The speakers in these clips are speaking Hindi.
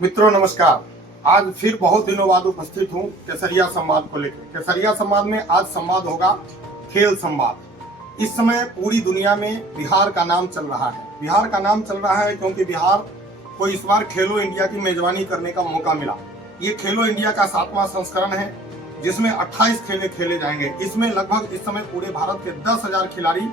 मित्रों नमस्कार। आज फिर बहुत दिनों बाद उपस्थित हूँ केसरिया संवाद को लेकर। केसरिया संवाद में आज संवाद होगा खेल संवाद। इस समय पूरी दुनिया में बिहार का नाम चल रहा है। बिहार का नाम चल रहा है क्योंकि बिहार को इस बार खेलो इंडिया की मेजबानी करने का मौका मिला। ये खेलो इंडिया का 7वां संस्करण है जिसमें 28 खेले खेले जाएंगे। इसमें लगभग इस समय पूरे भारत के 10,000 खिलाड़ी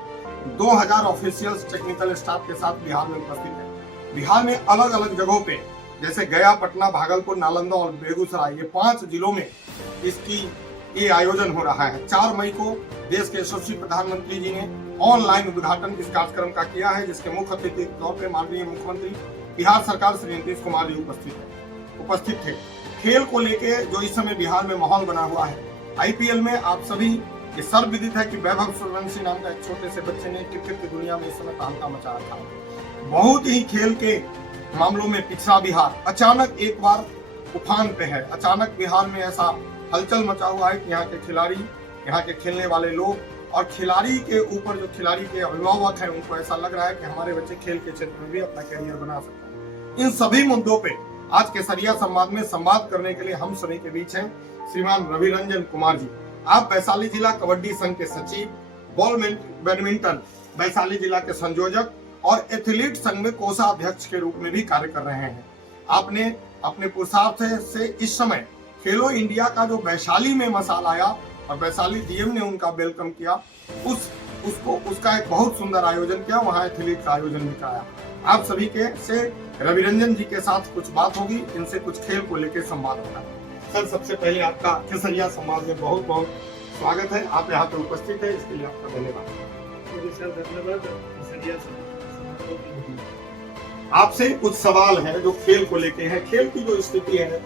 2,000 ऑफिशियल्स टेक्निकल स्टाफ के साथ बिहार में उपस्थित है। बिहार में अलग अलग जगहों पे जैसे गया, पटना, भागलपुर, नालंदा और बेगूसराय, ये 5 जिलों में ये आयोजन हो रहा है। 4 मई को देश के यशस्वी प्रधानमंत्री जी ने ऑनलाइन उद्घाटन इस कार्यक्रम का किया है, जिसके मुख्य अतिथि के तौर पर माननीय मुख्यमंत्री बिहार सरकार श्री नीतीश कुमार जी उपस्थित थे। खेल को लेके जो इस समय बिहार में माहौल बना हुआ है, आईपीएल में आप सभी ये सर्वविदित है कि वैभव सूर्यवंशी नाम का एक छोटे से बच्चे ने क्रिकेट की दुनिया में इस समय तहलका मचा रखा है। बहुत ही खेल के मामलों में पिछड़ा बिहार अचानक एक बार उफान पे है। अचानक बिहार में ऐसा हलचल मचा हुआ है कि यहाँ के खिलाड़ी, यहाँ के खेलने वाले लोग और खिलाड़ी के ऊपर जो खिलाड़ी के अभिभावक हैं, उनको ऐसा लग रहा है कि हमारे बच्चे खेल के क्षेत्र में भी अपना करियर बना सकते हैं। इन सभी मुद्दों पे आज केसरिया संवाद में संवाद करने के लिए हम सभी के बीच हैं श्रीमान रविरंजन कुमार जी। आप वैशाली जिला कबड्डी संघ के सचिव, बॉल बैडमिंटन वैशाली जिला के संयोजक और एथलीट संघ में कोषाध्यक्ष के रूप में भी कार्य कर रहे हैं। आपने अपने पुरुषार्थ से इस समय खेलो इंडिया का जो वैशाली में मसाल आया और वैशाली डीएम ने उनका वेलकम किया, उसका एक बहुत सुंदर आयोजन किया, वहां एथलीट का आयोजन भी कराया। आप सभी के से रविरंजन जी के साथ कुछ बात होगी, इनसे कुछ खेल को लेकर संवाद होगा। सर, सबसे पहले आपका केसरिया संवाद में बहुत बहुत स्वागत है। आप यहाँ पे उपस्थित है, इसके लिए आपका धन्यवाद। धन्यवाद। आपसे कुछ सवाल है जो खेल को लेके हैं। खेल की जो स्थिति है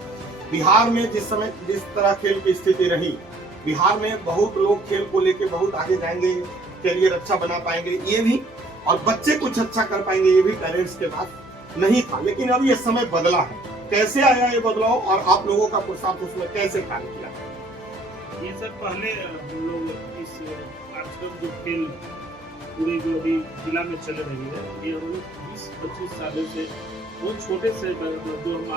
बिहार में, जिस तरह खेल की स्थिति रही, बिहार में बहुत लोग खेल को लेके बहुत आगे जाएंगे, करियर अच्छा बना पाएंगे ये भी, और बच्चे कुछ अच्छा कर पाएंगे ये भी पेरेंट्स के पास नहीं था। लेकिन अब ये समय बदला है। कैसे आया ये बदलाव और आप लोगों का पुरुषार्थ उसमें कैसे कार्य किया? ये सब पहले हम लोग इस कार्यक्रम जो खेल पूरे जो अभी जिला में चल रही है, ये हम लोग 20-25 सालों से बहुत छोटे से जो हम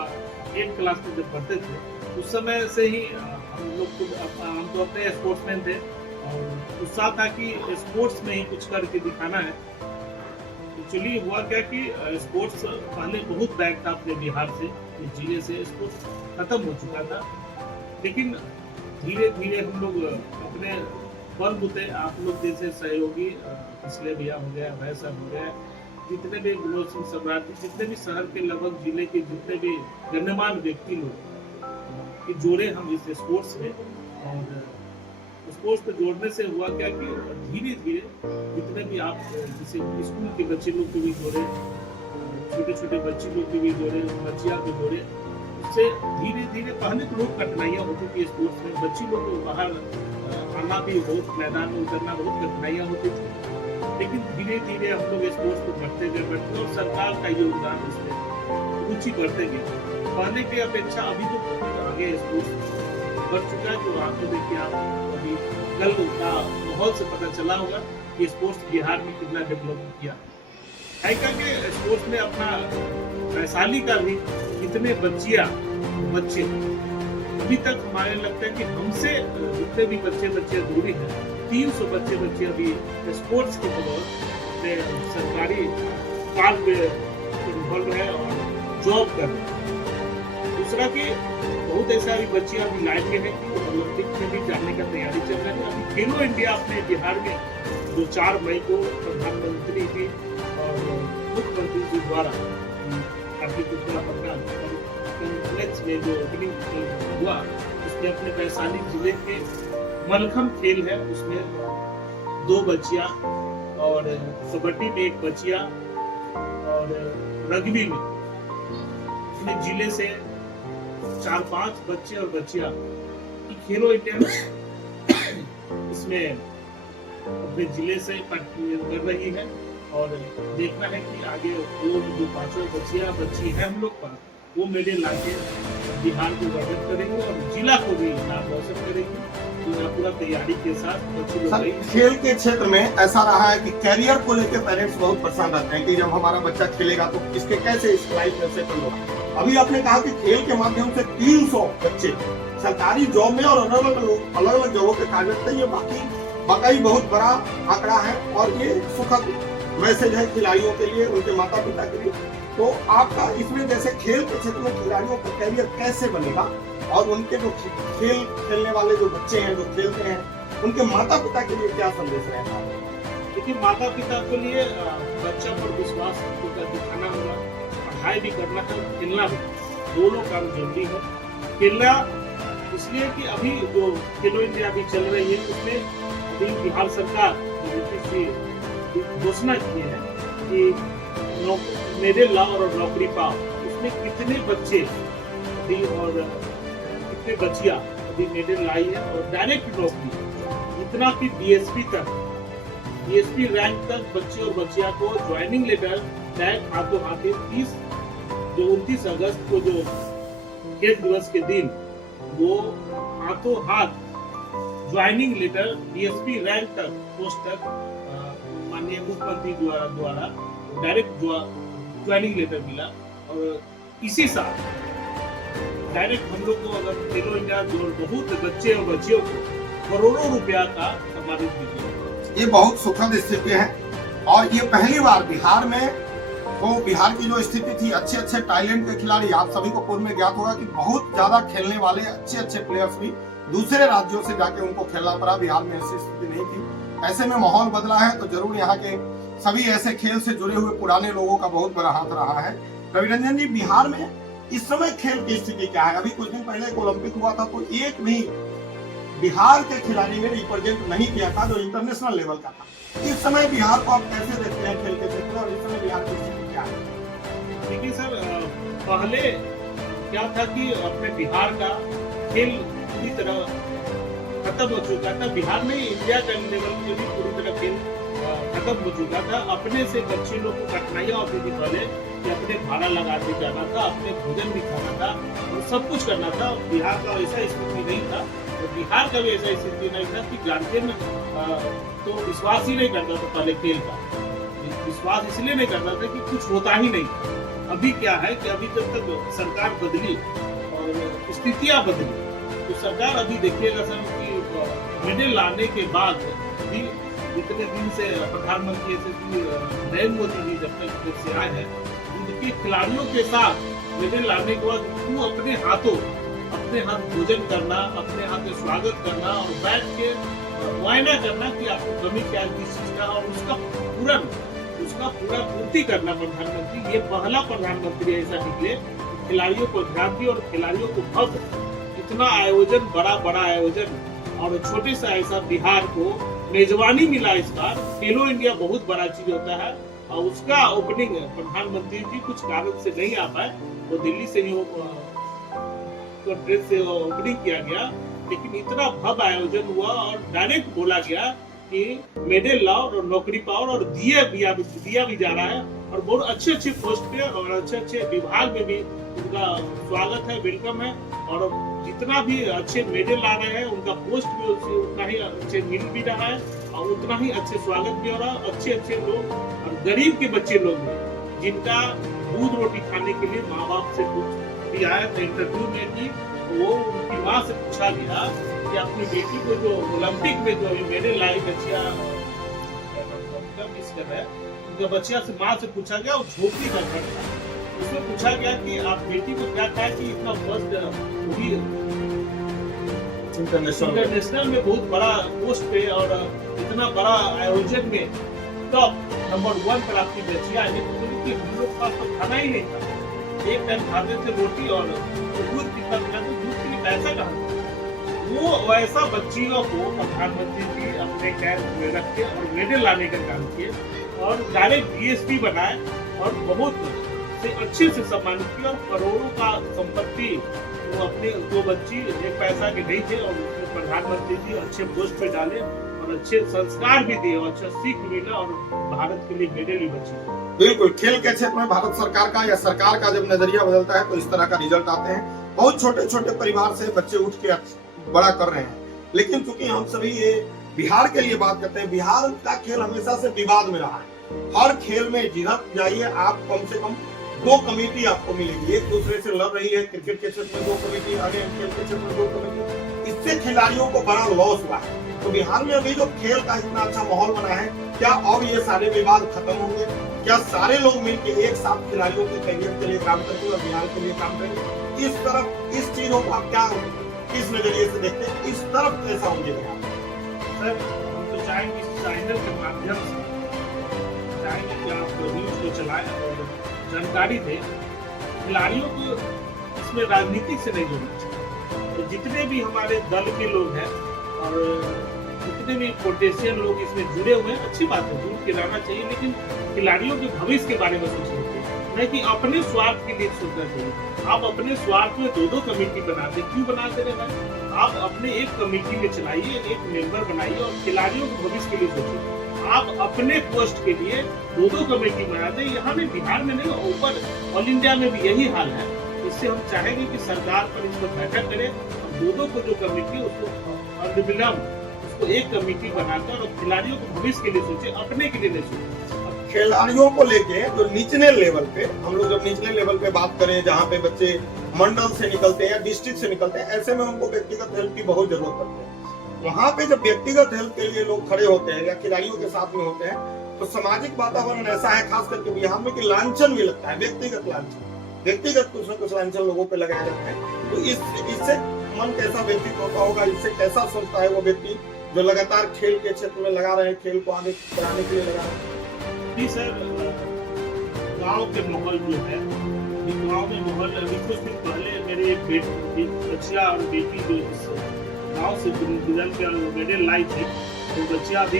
8 क्लास में जब पढ़ते थे उस समय से ही हम तो अपने स्पोर्ट्समैन थे और उत्साह था कि स्पोर्ट्स में ही कुछ करके दिखाना है। एक्चुअली हुआ क्या कि स्पोर्ट्स पहले बहुत बैक था अपने बिहार से, इस जिले से स्पोर्ट्स खत्म हो चुका था। लेकिन धीरे धीरे हम लोग अपने बलबूते, आप लोग जैसे सहयोगी, पिछले भैया हो गया, भाई साहब हो गया, जितने भी विनोद सिंह सम्राट, जितने भी शहर के लगभग जिले के जितने भी गण्यमान व्यक्ति लोग कि जोड़े हम इस स्पोर्ट्स में। और स्पोर्ट्स को जोड़ने से हुआ क्या कि धीरे धीरे जितने भी आप जैसे स्कूल के बच्चे लोग को भी जोड़े, छोटे छोटे बच्चे लोग को भी जोड़े, बच्चियां को जोड़े, उससे धीरे धीरे पहले तो बहुत कठिनाइयाँ होती थी स्पोर्ट्स में। बच्ची लोग को बाहर आना भी बहुत, मैदान में उतरना बहुत कठिनाइयाँ होती थी। लेकिन धीरे धीरे हम लोग स्पोर्ट्स को बढ़ते गए और सरकार का योगदान उसमें रुचि बढ़ते गए। पहले की अपेक्षा अभी तो बहुत आगे स्पोर्ट्स बढ़ चुका है। जो आप देखिए, आप अभी कल का माहौल से पता चला होगा कि स्पोर्ट्स बिहार में कितना डेवलप किया है। करके स्पोर्ट्स में अपना वैशाली का भी कितने बच्चे अभी तक हमारे लगता है कि हमसे जितने भी बच्चे दूरी हैं, 300 बच्चे अभी स्पोर्ट्स के तौर में सरकारी काम में इन्वॉल्व है और जॉब कर रहे हैं। दूसरा कि बहुत ऐसा भी बच्चियां अभी लाइन में है कि ओलंपिक में भी जाने का तैयारी चल रही है। अभी खेलो इंडिया अपने बिहार में जो 4 मई को प्रधानमंत्री जी और मुख्यमंत्री जी द्वारा काफी कुछ में जो ओपनिंग हुआ, उसमें अपने वैशाली जिले के मलखम खेल है, उसमें 2 बच्चियां और कबड्डी में 1 बच्चिया और रग्बी में अपने जिले से 4-5 बच्चे और बच्चियां खेलो इंडिया में इसमें अपने जिले से पार्टिसिपेट कर रही है। और देखना है कि आगे वो जो 5 बच्ची है हम लोग पर, वो मेडल लाके बिहार को गठन करेंगे और जिला को भी नाम रोशन करेंगे। पूरा तैयारी के साथ खेल के क्षेत्र में ऐसा रहा है कि कैरियर को लेकर पेरेंट्स बहुत परेशान रहते हैं कि जब हमारा बच्चा खेलेगा तो इसके कैसे इस लाइफ में सेटल होगा। अभी आपने कहा कि खेल के माध्यम से 300 बच्चे सरकारी जॉब में और अलग अलग जगहों पे कार्यरत है। ये वाकई बहुत बड़ा आंकड़ा है और ये सुखद मैसेज है खिलाड़ियों के लिए, उनके माता पिता के लिए। तो आपका इसमें जैसे खेल के क्षेत्र में खिलाड़ियों का कैरियर कैसे बनेगा और उनके जो खेल खेलने वाले जो बच्चे हैं जो खेलते हैं उनके माता पिता के लिए क्या संदेश रहेगा? देखिए, माता पिता के लिए बच्चा पर विश्वास दिखाना होगा, पढ़ाई भी करना है, खेलना भी, दोनों काम जरूरी है। खेलना इसलिए कि अभी जो खेलो इंडिया अभी चल रही है उसमें अभी बिहार सरकार घोषणा की है कि मेडल लाओ और नौकरी पाओ। उसमें कितने बच्चे अभी और कितने बच्चियां अभी मेडल लाई है और डायरेक्ट नौकरी, इतना कि डीएसपी रैंक तक बच्चे और बच्चियां को ज्वाइनिंग लेटर डायरेक्ट हाथों हाथ 29 अगस्त को जो खेल दिवस के दिन वो हाथों हाथ ज्वाइनिंग लेटर डीएसपी रैंक तक पोस्ट तक माननीय मुख्यमंत्री द्वारा डायरेक्ट ज्वाइनिंग लेटर मिला। और इसी साल डायरेक्ट हम लोग को अगर खेलो इंडिया बहुत बच्चे और बच्चियों को करोड़ों रुपया का सम्मानित भी किया। ये बहुत सुखद स्थिति है और ये पहली बार बिहार में, तो बिहार की जो स्थिति थी अच्छे टैलेंट के खिलाड़ी, आप सभी को पूर्व में ज्ञात होगा कि बहुत ज्यादा खेलने वाले अच्छे प्लेयर्स भी दूसरे राज्यों से जाके उनको खेलना पड़ा। बिहार में ऐसी स्थिति नहीं थी। ऐसे में माहौल बदला है तो जरूर यहाँ के सभी ऐसे खेल से जुड़े हुए पुराने लोगों का बहुत बड़ा हाथ रहा है। रवि रंजन जी, बिहार में इस समय खेल की स्थिति क्या है? अभी कुछ दिन पहले एक ओलंपिक हुआ था तो एक भी बिहार के खिलाड़ी ने रिप्रेजेंट नहीं किया था जो इंटरनेशनल लेवल का था। इस समय बिहार को आप कैसे देखते हैं खेल के क्षेत्र में और इस समय बिहार की स्थिति क्या है? देखिए सर, पहले क्या था कि अपने बिहार का खेल पूरी तरह खत्म हो चुका था। बिहार में इंडिया का लेवल में भी पूरी तरह खेल खत्म हो चुका था। अपने से बच्चे लोग को कठिनाइयां होती थी पहले कि अपने भाड़ा लगाते जाना था, अपने भोजन भी खाना था और सब कुछ करना था। बिहार का ऐसा स्थिति नहीं था और बिहार का भी ऐसा स्थिति नहीं था कि गार्जियन तो विश्वास ही नहीं करता था पहले खेल का। विश्वास इसलिए नहीं करता था कि कुछ होता ही नहीं। अभी क्या है कि अभी जब तक सरकार बदली और स्थितियां बदली तो सरकार अभी देखिएगा सर कि मेडल लाने के बाद भी इतने दिन से प्रधानमंत्री नरेंद्र मोदी जी जब से आए हैं उनके खिलाड़ियों के साथ मेडल लाने के बाद वो अपने हाथ भोजन करना, अपने हाथ में स्वागत करना और बैठ के मुआयना करना कि आपको कमी क्या किस चीज का और उसका पूरा पूर्ति करना। प्रधानमंत्री ये पहला प्रधानमंत्री ऐसा निकले खिलाड़ियों को ध्यान दिए और खिलाड़ियों को भव्य इतना आयोजन, बड़ा आयोजन और छोटे सा ऐसा बिहार को मेजबानी मिला। इस बार खेलो इंडिया बहुत बड़ा चीज होता है और उसका ओपनिंग प्रधानमंत्री जी कुछ कारण से नहीं आ पाए, वो दिल्ली से ही ट्रेन से ओपनिंग किया गया, लेकिन इतना भव्य आयोजन हुआ और डायरेक्ट बोला गया कि मेडल लाओ और नौकरी पाओ और दिया भी जा रहा है और बहुत अच्छे पोस्ट पे और अच्छे विभाग में भी उनका स्वागत है, वेलकम है और जितना भी अच्छे मेडल ला रहे हैं उनका पोस्ट भी उतना ही अच्छे मिल भी रहा है और उतना ही अच्छे स्वागत भी हो रहा है। अच्छे लोग और गरीब के बच्चे लोग जिनका दूध रोटी खाने के लिए माँ बाप से भी आया था इंटरव्यू में कि वो उनकी माँ से पूछा गया कि अपनी बेटी को जो ओलंपिक में जो मेडल लाई बच्चियां मिस कर रहा है, उनका बच्चियां से माँ से पूछा गया, वो झोपड़ी का घर था, उसमें पूछा गया कि आप बेटी को क्या कहा कि इतना फर्स्ट इंटरनेशनल में बहुत बड़ा पोस्ट पे और इतना बड़ा आयोजन में टॉप नंबर 1 पर आपकी बच्चियां आई, क्योंकि हम लोग पास तो खाना ही नहीं था, एक टाइम खाते थे रोटी और दूध कितना मिला तो दूध के लिए पैसा कहाँ। वो वैसा बच्चियों को प्रधानमंत्री जी अपने कैंप में रख के और मेडल लाने का काम किए और डायरेक्ट डीएसपी बनाए और बहुत से अच्छे से सम्मानित किया और करोड़ों का संपत्ति वो अपने दो बच्ची एक पैसा के नहीं थे और उसमें प्रधानमंत्री जी अच्छे पोस्ट पे डाले और अच्छे संस्कार भी दिए और अच्छा सीख मिला और भारत के लिए मेडल भी बची। बिल्कुल, खेल के क्षेत्र में भारत सरकार का या सरकार का जब नजरिया बदलता है तो इस तरह का रिजल्ट आते हैं। बहुत छोटे परिवार से बच्चे उठ के बड़ा कर रहे हैं, लेकिन चूंकि हम सभी ये बिहार के लिए बात करते हैं, बिहार का खेल हमेशा से विवाद में रहा है। हर खेल में जिधर जाइए आप कम से कम दो कमेटी आपको मिलेगी, एक दूसरे से लड़ रही है। क्रिकेट के क्षेत्र में दो कमेटी, अन्य खेल के क्षेत्र में दो कमेटी। इससे खिलाड़ियों को बड़ा लॉस हुआ है। तो बिहार में अभी जो खेल का इतना अच्छा माहौल बना है, क्या अब ये सारे विवाद खत्म होंगे? क्या सारे लोग मिलकर एक साथ खिलाड़ियों के करियर के लिए काम करेंगे और बिहार के लिए काम करेंगे? इस तरफ इस चीजों को आप क्या किस नजरिए से देखते हैं? इस तरफ कैसा होंगे सर? हम तो चाहेंगे इस चैनल के माध्यम से चाहेंगे कि आप न्यूज को चलाएं और जानकारी दें। खिलाड़ियों को इसमें राजनीति से नहीं जोड़ना चाहिए। तो जितने भी हमारे दल के लोग हैं और जितने भी पोलिटिशियन लोग इसमें जुड़े हुए हैं, अच्छी बात है, जुड़ के रहना चाहिए, लेकिन खिलाड़ियों के भविष्य के बारे में सोचना चाहिए, नहीं कि अपने स्वार्थ के लिए सोचना चाहिए। आप अपने स्वार्थ में दो दो कमेटी बनाते, क्यों बनाते रहे भाई? आप अपने एक कमेटी में चलाइए, एक मेंबर बनाइए और खिलाड़ियों के भविष्य के लिए सोचिए। आप अपने पोस्ट के लिए दो दो कमेटी बनाते, यहाँ में बिहार में नहीं, ऊपर ऑल इंडिया में भी यही हाल है। इससे हम चाहेंगे कि सरकार पर इस पर बैठक करे, दो दो को जो कमेटी है उसको अविलंब उसको एक कमेटी बनाकर और खिलाड़ियों को भविष्य के लिए सोचे, अपने के लिए नहीं सोचे। खिलाड़ियों को लेके जो निचले लेवल पे, हम लोग जब निचले लेवल पे बात करें, जहाँ पे बच्चे मंडल से निकलते हैं या डिस्ट्रिक्ट से निकलते हैं, ऐसे में उनको व्यक्तिगत हेल्प की बहुत जरूरत पड़ती है। वहाँ पे जब व्यक्तिगत हेल्प के लिए लोग खड़े होते हैं या खिलाड़ियों के साथ में होते हैं, तो सामाजिक वातावरण ऐसा है, खास करके बिहार में, कि लांछन भी लगता है, व्यक्तिगत लांछन, व्यक्तिगत कुछ न कुछ लांछन लोगों पे लगाया जाता है। तो इससे मन कैसा व्यतीत होता होगा? इससे कैसा सोचता है वो व्यक्ति जो लगातार खेल के क्षेत्र में लगा रहे हैं, खेल को आगे बढ़ाने के लिए लगा रहे हैं? जी सर, गांव के माहौल जो है, गांव में माहौल अभी कुछ दिन पहले मेरे बच्चिया और बेटी जो इस गांव से गुजर के मेडल लाई थी, तो बच्चिया भी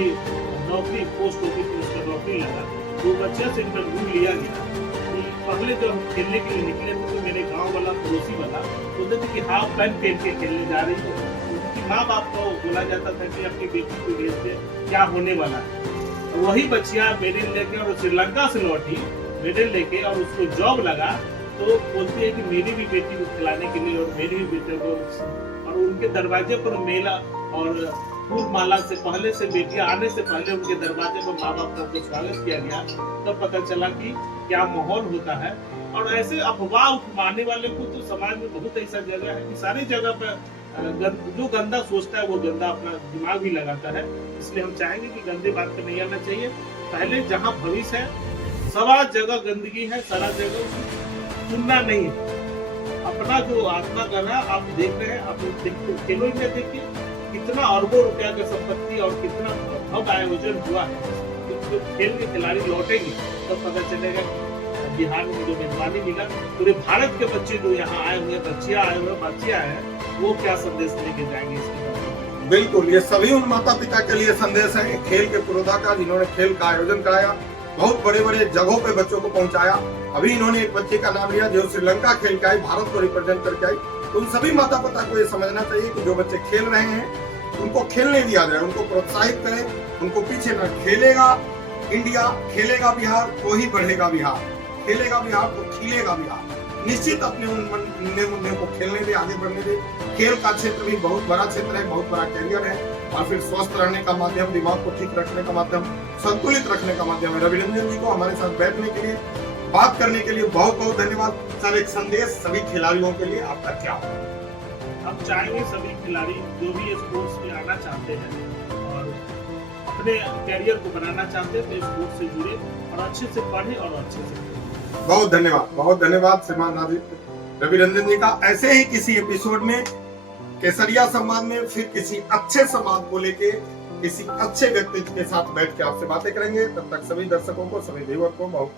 नौकरी पोस्ट होती थी, उसका नौकरी लगा, तो बच्चिया से इंटरव्यू लिया गया। पहले जब हम खेलने के लिए निकले थे तो मेरे गांव वाला पड़ोसी वाला बोलते थे कि हाफ पैंट पहन के खेलने जा रही हो। उनकी माँ बाप को बोला जाता था कि अपनी बेटी को भेज दे, क्या होने वाला है। वही बच्चियां मेडल लेके और श्रीलंका से लौटी मेडल लेके और उसको जॉब लगा, तो बोलती है कि मेरी भी बेटी को खिलाने के लिए और मेरी भी बेटे को, और उनके दरवाजे पर मेला और फूल माला से पहले से बेटियां आने से पहले उनके दरवाजे पर माँ बाप का स्वागत किया गया। तब पता चला कि क्या माहौल होता है। और ऐसे अफवाह उठवाने वाले को तो समाज में बहुत ऐसा जगह है कि सारी जगह पर जो गंदा सोचता है वो गंदा अपना दिमाग भी लगाता है। इसलिए हम चाहेंगे कि गंदे बात पे नहीं आना चाहिए। पहले जहाँ भविष्य है, सारा जगह गंदगी है, सारा जगह सुनना नहीं है। अपना जो आत्मा कर रहा है आप देख रहे हैं, आप खेलो इंडिया देखिए, कितना अरबों रुपया का संपत्ति और कितना भव्य आयोजन हुआ है। तो खेल के खिलाड़ी लौटेंगे तो पता चलेगा बिहार में जो मेजबानी मिला, पूरे भारत के बच्चे जो यहाँ आए हुए, बच्चियां आए हुए, बच्चियां हैं, वो क्या संदेश लेके जाएंगे इसके? बिल्कुल, ये सभी उन माता पिता के लिए संदेश है, खेल के पुरोधा का, जिन्होंने खेल का आयोजन कराया, बहुत बड़े बड़े जगहों पे बच्चों को पहुंचाया। अभी इन्होंने एक बच्चे का नाम लिया जो श्रीलंका खेल के आई, भारत को रिप्रेजेंट करके आई। तो उन सभी माता पिता को ये समझना चाहिए कि जो बच्चे खेल रहे हैं उनको खेलने दिया जाए, उनको प्रोत्साहित करें, उनको पीछे न। खेलेगा इंडिया, खेलेगा बिहार तो ही बढ़ेगा बिहार, खेलेगा बिहार तो खिलेगा बिहार। निश्चित अपने उन मुद्दे को खेलने दे, आगे बढ़ने दे। खेल का क्षेत्र भी बहुत बड़ा क्षेत्र है, बहुत बड़ा कैरियर है, और फिर स्वस्थ रहने का माध्यम, दिमाग को ठीक रखने का माध्यम, संतुलित रखने का माध्यम है। रविरंजन जी को हमारे साथ बैठने के लिए, बात करने के लिए बहुत बहुत धन्यवाद। सर, एक संदेश सभी खिलाड़ियों के लिए आपका क्या होगा? हम चाहेंगे सभी खिलाड़ी जो भी स्पोर्ट्स में आना चाहते हैं और अपने कैरियर को बनाना चाहते हैं, तो स्पोर्ट्स से जुड़े और अच्छे से पढ़े और अच्छे से। बहुत धन्यवाद श्रीमान रविरंजन जी का। ऐसे ही किसी एपिसोड में, केसरिया संवाद में, फिर किसी अच्छे संवाद को लेके किसी अच्छे व्यक्ति के साथ बैठ के आपसे बातें करेंगे। तब तक सभी दर्शकों को, सभी व्यूअर को बहुत